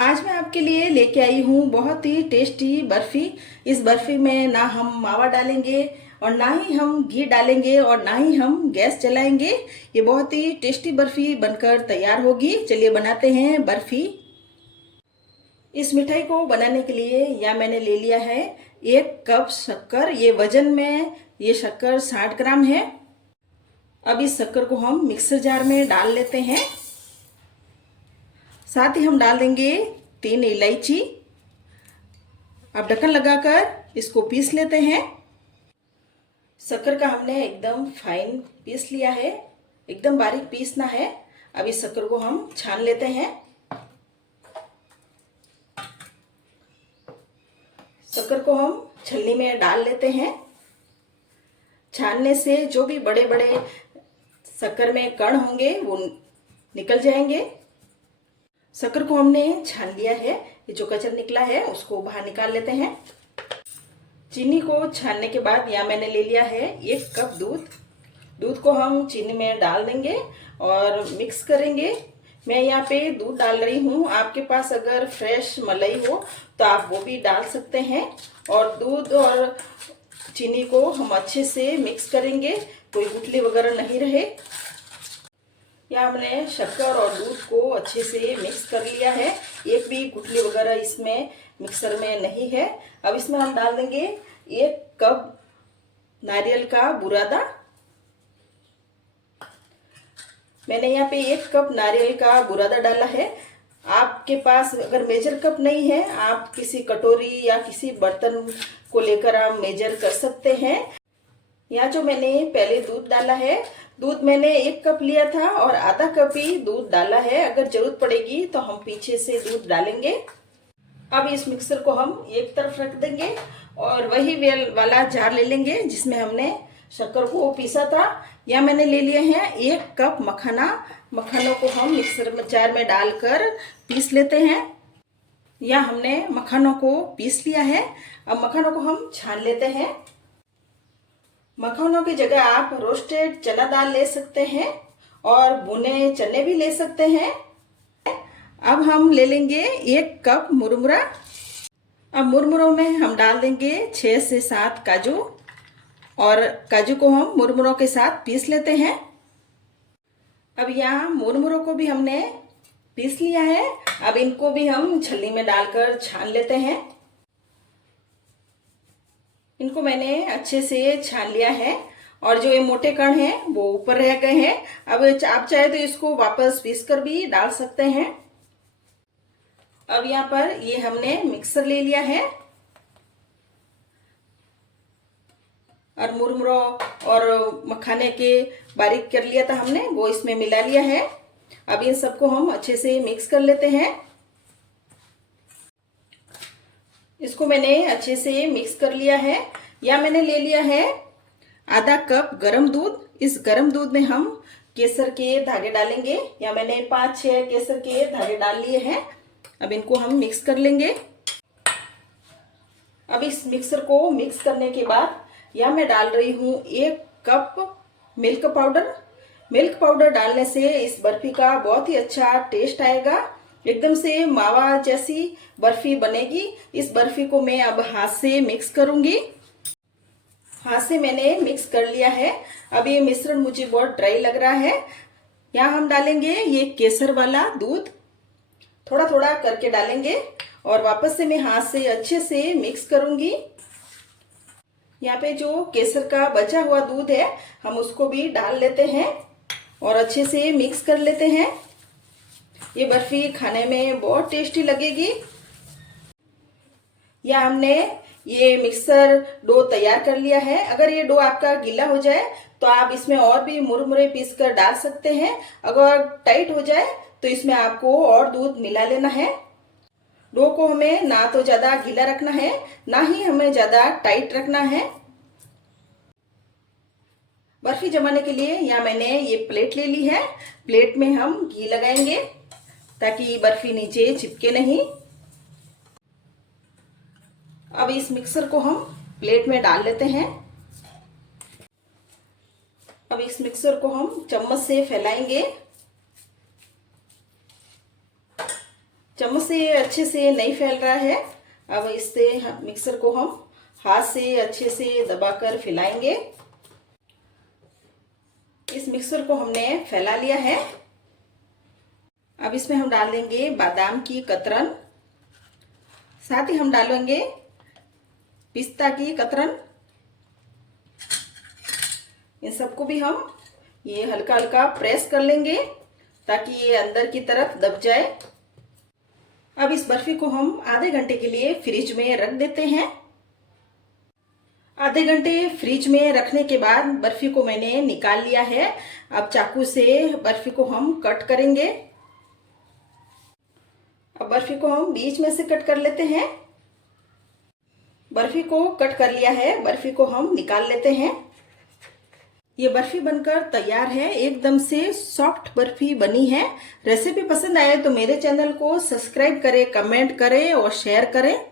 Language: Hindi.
आज मैं आपके लिए लेके आई हूँ बहुत ही टेस्टी बर्फी। इस बर्फी में ना हम मावा डालेंगे और ना ही हम घी डालेंगे और ना ही हम गैस जलाएंगे। ये बहुत ही टेस्टी बर्फी बनकर तैयार होगी। चलिए बनाते हैं बर्फी। इस मिठाई को बनाने के लिए यहाँ मैंने ले लिया है 1 कप शक्कर। ये वजन में ये शक्कर 60 ग्राम है। अब इस शक्कर को हम मिक्सर जार में डाल लेते हैं। साथ ही हम डाल देंगे 3 इलायची। अब ढक्कन लगाकर इसको पीस लेते हैं। शक्कर का हमने एकदम फाइन पीस लिया है, एकदम बारीक पीसना है। अब इस शक्कर को हम छान लेते हैं। शक्कर को हम छलनी में डाल लेते हैं। छानने से जो भी बड़े बड़े शक्कर में कण होंगे वो निकल जाएंगे। शक्कर को हमने छान लिया है। ये जो कचरा निकला है उसको बाहर निकाल लेते हैं। चीनी को छानने के बाद यहाँ मैंने ले लिया है 1 कप दूध। दूध को हम चीनी में डाल देंगे और मिक्स करेंगे। मैं यहाँ पे दूध डाल रही हूँ। आपके पास अगर फ्रेश मलाई हो तो आप वो भी डाल सकते हैं। और दूध और चीनी को हम अच्छे से मिक्स करेंगे, कोई गुठली वगैरह नहीं रहे। यहाँ हमने शक्कर और दूध को अच्छे से मिक्स कर लिया है। एक भी गुठली वगैरह इसमें मिक्सर में नहीं है। अब इसमें हम डाल देंगे 1 कप नारियल का बुरादा। मैंने यहाँ पे 1 कप नारियल का बुरादा डाला है। आपके पास अगर मेजर कप नहीं है, आप किसी कटोरी या किसी बर्तन को लेकर आप मेजर कर सकते हैं। यहाँ जो मैंने पहले दूध डाला है, दूध मैंने 1 कप लिया था और आधा कप ही दूध डाला है। अगर जरूरत पड़ेगी तो हम पीछे से दूध डालेंगे। अब इस मिक्सर को हम एक तरफ रख देंगे और वही वाला जार ले लेंगे जिसमें हमने शक्कर को पीसा था। यहाँ मैंने ले लिए हैं 1 कप मखाना। मखानों को हम मिक्सर जार में डालकर पीस लेते हैं। यहाँ हमने मखानों को पीस लिया है। अब मखानों को हम छान लेते हैं। मखानों की जगह आप रोस्टेड चना दाल ले सकते हैं और भुने चने भी ले सकते हैं। अब हम ले लेंगे 1 कप मुरमुरा। अब मुरमुरों में हम डाल देंगे 6 से 7 काजू और काजू को हम मुरमुरों के साथ पीस लेते हैं। अब यहाँ मुरमुरों को भी हमने पीस लिया है। अब इनको भी हम छलनी में डालकर छान लेते हैं। इनको मैंने अच्छे से छान लिया है और जो ये मोटे कण हैं वो ऊपर रह गए हैं। अब आप चाहे तो इसको वापस पीस कर भी डाल सकते हैं। अब यहाँ पर ये हमने मिक्सर ले लिया है और मुरमुरों और मखाने के बारीक कर लिया था हमने, वो इसमें मिला लिया है। अब इन सबको हम अच्छे से मिक्स कर लेते हैं। इसको मैंने अच्छे से मिक्स कर लिया है। या मैंने ले लिया है आधा कप गरम दूध। इस गरम दूध में हम केसर के धागे डालेंगे। या मैंने 5-6 केसर के धागे डाल लिए हैं। अब इनको हम मिक्स कर लेंगे। अब इस मिक्सर को मिक्स करने के बाद या मैं डाल रही हूँ 1 cup milk powder. Milk powder डालने से इस बर्फी का बहुत ही अच्छा टेस्ट आएगा। एकदम से मावा जैसी बर्फी बनेगी। इस बर्फी को मैं अब हाथ से मिक्स करूंगी। हाथ से मैंने मिक्स कर लिया है। अब ये मिश्रण मुझे बहुत ड्राई लग रहा है। यहाँ हम डालेंगे ये केसर वाला दूध, थोड़ा थोड़ा करके डालेंगे और वापस से मैं हाथ से अच्छे से मिक्स करूंगी। यहाँ पे जो केसर का बचा हुआ दूध है हम उसको भी डाल लेते हैं और अच्छे से मिक्स कर लेते हैं। ये बर्फी खाने में बहुत टेस्टी लगेगी। या हमने ये मिक्सर डो तैयार कर लिया है। अगर ये डो आपका गीला हो जाए तो आप इसमें और भी मुरमुरे पीस कर डाल सकते हैं। अगर टाइट हो जाए तो इसमें आपको और दूध मिला लेना है। डो को हमें ना तो ज्यादा गीला रखना है, ना ही हमें ज्यादा टाइट रखना है। बर्फी जमाने के लिए यहाँ मैंने ये प्लेट ले ली है। प्लेट में हम घी लगाएंगे ताकि बर्फी नीचे चिपके नहीं। अब इस मिक्सर को हम प्लेट में डाल लेते हैं। अब इस मिक्सर को हम चम्मच से फैलाएंगे। चम्मच से अच्छे से नहीं फैल रहा है। अब इससे मिक्सर को हम हाथ से अच्छे से दबाकर फैलाएंगे। इस मिक्सर को हमने फैला लिया है। अब इसमें हम डाल देंगे बादाम की कतरन, साथ ही हम डालेंगे पिस्ता की कतरन। इन सबको भी हम ये हल्का हल्का प्रेस कर लेंगे ताकि ये अंदर की तरफ दब जाए। अब इस बर्फी को हम आधे घंटे के लिए फ्रिज में रख देते हैं। आधे घंटे फ्रिज में रखने के बाद बर्फी को मैंने निकाल लिया है। अब चाकू से बर्फी को हम कट करेंगे। अब बर्फी को हम बीच में से कट कर लेते हैं। बर्फी को कट कर लिया है, बर्फी को हम निकाल लेते हैं। ये बर्फी बनकर तैयार है, एकदम से सॉफ्ट बर्फी बनी है। रेसिपी पसंद आए तो मेरे चैनल को सब्सक्राइब करें, कमेंट करें और शेयर करें।